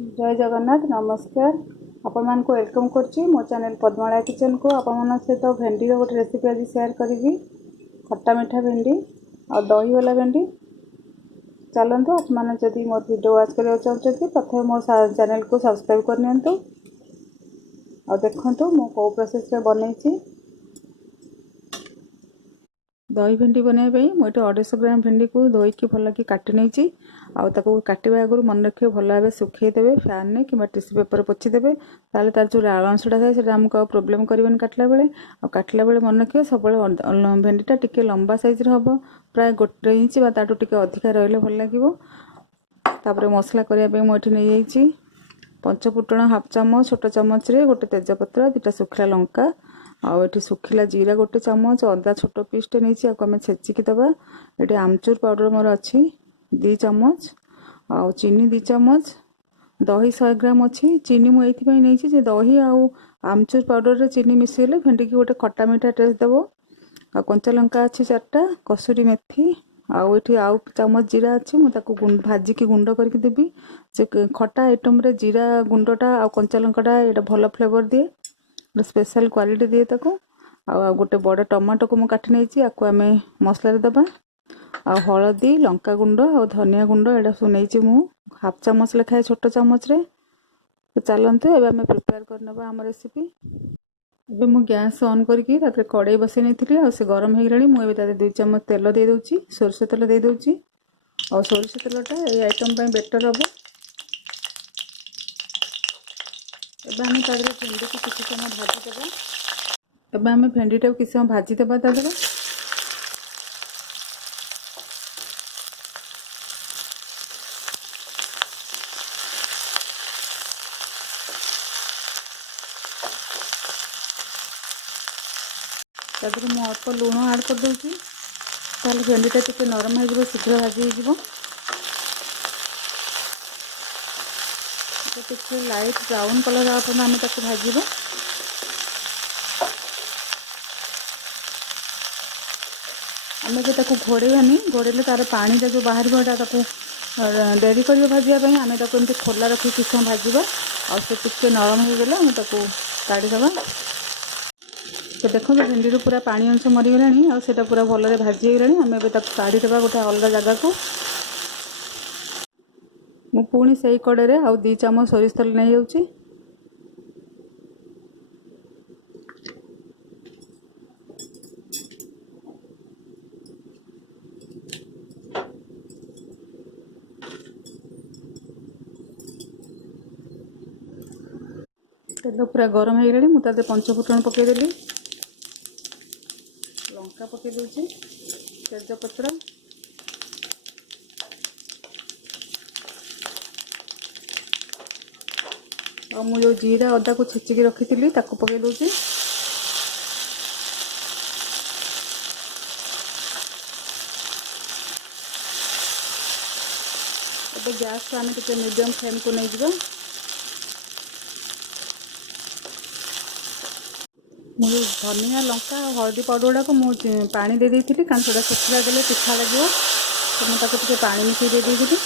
जय जगन्नाथ नमस्कार आपण मान को वेलकम करछि मो चैनल पद्मला किचन को। आपण मन सहित भेंडी रो गोटे रेसिपी आज शेयर करी। खट्टा मीठा भेंडी और दही वाला भेंडी। चलतु आप मैंने जदि मो वीडियो वाच करने चाहते प्रथम मो चैनल को सब्सक्राइब करनी और देखु मो कौ प्रोसेस रे बनई। दही भेंडी बनाइबा मुझे 250 ग्राम भेंडी को धोईकी भल कि काटी नहीं काटा आगुरी मन रखिए भल भाव सुखेदेवे फैन ने कि टिश्यू पेपर पोछीदेवे तार जो लाल अंशटा थाए आमको प्रोब्लेम करें काटला बेले काटला बेले मन रखिए सब भेंडीटा टिके लंबा साइज हम प्राय 1 इंच ताठू टिके अधिका रही भल लगे। तापर मसला करने मुझे नहीं जाइए पंचफुटण हाफ चामच छोट चामच रे गोटे तेजपत्र 2टा सुखला लंका आउ ये सुखिला जीरा गोटे चामच अदा छोट पीसटे नहीं आम छेचिकी दबा। ये आमचूर पाउडर मोर अच्छी 2 चामच आउ चीनी 2 चामच दही 100 ग्राम अच्छी चीनी मुझे नहीं दही आउ आमचूर पाउडर रे चीनी मिसेले भेंडी की गोटे खट्टा मीठा टेस्ट देव। आ कंचा लंका अच्छी 4टा कसुरी मेथी आउ ये आउ चामच जीरा अच्छी मुझे भाजिकी गुंड करके देवी। से खट्टा आइटम रे जीरा गुंडटा आ कंचा लंकाटा ये भल फ्लेवर दिए स्पेशल क्वालिटी दिए ताको। आ गोटे बड़ टमाटो को मुझे काटी नहीं आपको आम मसला दबा आ हलदी लंका गुंड और धनिया गुंड एटा सब नहीं मु हाफ चामच लेखाए छोट चामच रे। तो चलते एवं आम प्रिपेयर करना आम रेसिपी। एबे मु गैस ऑन करके कड़ाई बसई नहीं आ से गरम हो गलानी मुझे 2 चामच तेल दे दूची सोरष तेल दे दूची और सोरष तेलटा ये आइटम पे बेटर हम। एबे आम भेंडी को किसी समय भाजीदेवा। एबे आम भेंडीटा को किसी समय भाजीदेवा तादेव। तादेव मु अल्प लुण आड कर दूसरी ताले भेंडीटा टिके नरम हो शीघ्र भाजी हो। लाइट ब्राउन कलर आम भाजी आम जो घोड़ानी घोड़े तार पानी जो बाहर डेरी कर भाजापी आम एमती खोला रखी किस समय भाजवा आटे नरम हो गले आम काढ़ीदे। तो देखो भेंडी पूरा पानी अंश मरीगला आटा पूरा भल भाजी गला आम काढ़ीदे गोटे अलग जगह को। मु पुणी से कड़े आउ 2 चामच सोरिष तेल नहीं जाऊँगी। तेल पूरा गरम हो गला मुझे पंचफुटण पकईदेली लंका पकई दूसरी तेजपत्र और मुझे जीरा अदा को छेचिकी रखी थी पकई दूसरी। अब गैस को आम टे मीडियम फ्लेम को नहीं जा। मुझे धनिया लंका हल्दी पाउडर गुड़ा को मुझे पानी दे दी थी कारण से सुखला देले पिठा लगे तो मुझे पानी मिसई दे दी।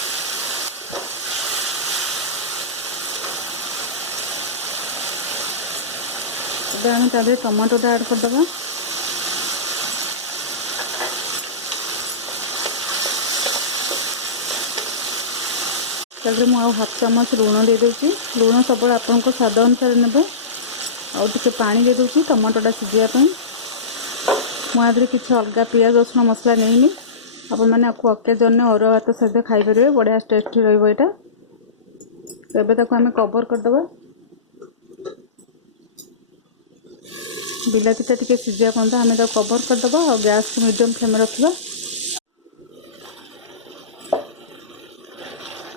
आम तादे टमाटोटा ऐड करदे मुझे हाफ चामच लुण दे दूची लुण सब आपन स्वाद अनुसार ने आउ टे पानी दे दूची टमाटोटा सीझापी। मुझे किसी अलग पियाज रसुण मसला नहीं आपण मैंने आपको अकेजन अरुआ भात सहित खाईपर बढ़िया टेस्टी रहा। तो ये आम कवर करदे बिलातीटा टिके सीझा पड़ता आम कवर करदे और गैस को मीडियम फ्लेम रखा।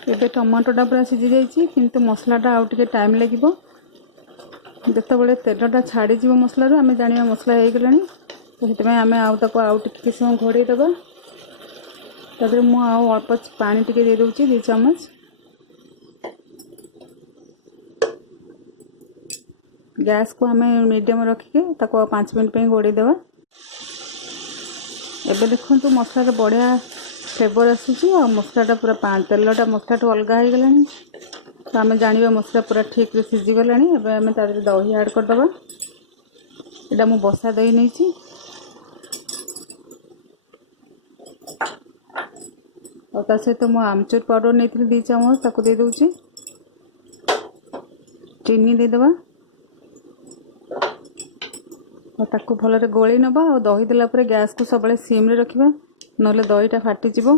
ये टमाटोटा पूरा सीझी जाइए किंतु मसलाटा आउ टे टाइम लगे जिते तेलटा छाड़ीज मसलू आम जाना मसला हो गला। तो ये आम आउ टे समय घोड़ेदेवा तादे मुझे अल्प पानी टिके दे दूची 2 चामच। गैस को आम मीडियम रखिके 5 मिनट पे घोड़ेदेवा। एबे देखो मसला बढ़िया फ्लेवर आसूसी और मसलाटा पूरा तेलटा मसलाठू अलग हो गलानी तो आम जाना मसला पूरा ठीक रे सीझीगला। एवं आम तादेह दही ऐड करदे। यहाँ मु बसा दही नहीं और ता सहित मु आमचूर पाउडर नहीं 2 चामच ताको दे दूची। चीनी देदेबा और ताको भलरे गोली नबा और दही देला परे गैस को सब सिम रे रखिबा नले दहीटा फाटी जिवो।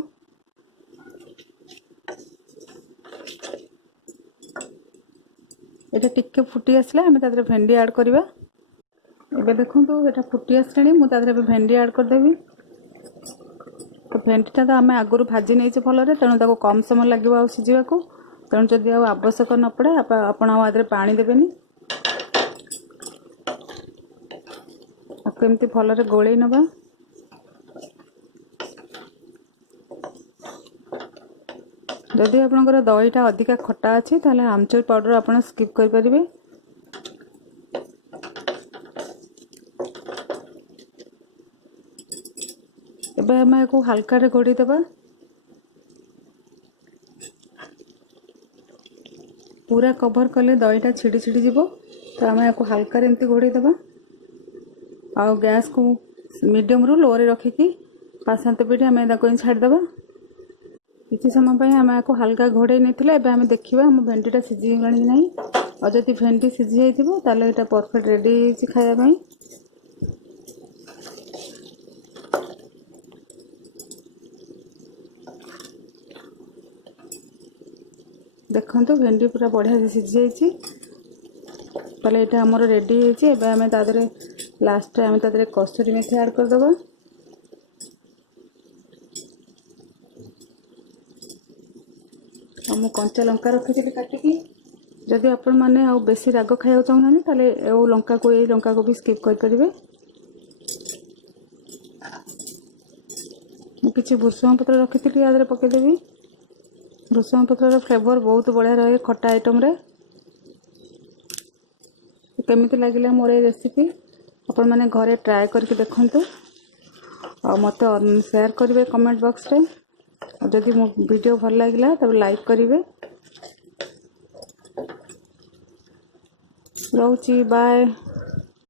एटा टिके फुटी आसला आम तादेह भेंडी ऐड करवा। एबे देखंतु एटा फुटी आसलानी मु तादेह भेंडी ऐड कर देबी। तो भेंडीटा तो आम आगुरी भाजी नहीं भलरे तेणु ताको कम समय लगे आ सीझा को। तेणु जदि आवश्यक न पड़े आपण आदि पानी देवेनि। केमती भलरे गोले नबा। जदि आपनकर दहीटा अधिका खट्टा अच्छी ताले आमचूर पाउडर आपण स्किप कर परिबे। एबे हम को हल्का रे घोड़ी देबा। पूरा कवर कले दहीटा छिड़ी छिड़ी जीवो। तो आम या हल्का एमती घोड़ी देबा आ गैस को मीडियम रू लो रे रखिकी 5-7 मिनट आम छाड़देबा। किसी समय आम या हल्का घोड़े नहीं एबे आम देखा आम भेंडीटा सीझीगला कि नहीं। और जदि भेंडी सीझी जाइथिबो ताले एटा परफेक्ट रेडी खाइबा। देखंतु भेंडी पूरा बढ़िया से सीझी जाइए। ताले एटा हमर रेडी होइछि। एबे आमे तादरे लास्ट आमे तादरे कस्तूरी मेथी ऐड कर देबा। हम कंचा लंका रखिथिलि काटिकी। जदि आपण माने आ बेसी राग खाइबा चाहनानी ताले ए लंका को भी स्किप कर परिबे। मु किछि भुसुंग पत्र रखिथिलि आदरे पके देबी। भुसुंग पत्र फ्लेवर बहुत बढ़िया रहे खट्टा आइटम रे। केमिति लागिला मोर ए रेसिपी आपण माने घरे ट्राई करके देखंतु और मते शेयर करिवे कमेंट बॉक्स रे। और जदि मो वीडियो भल लागिला तब लाइक करिवे। रहउची बाय।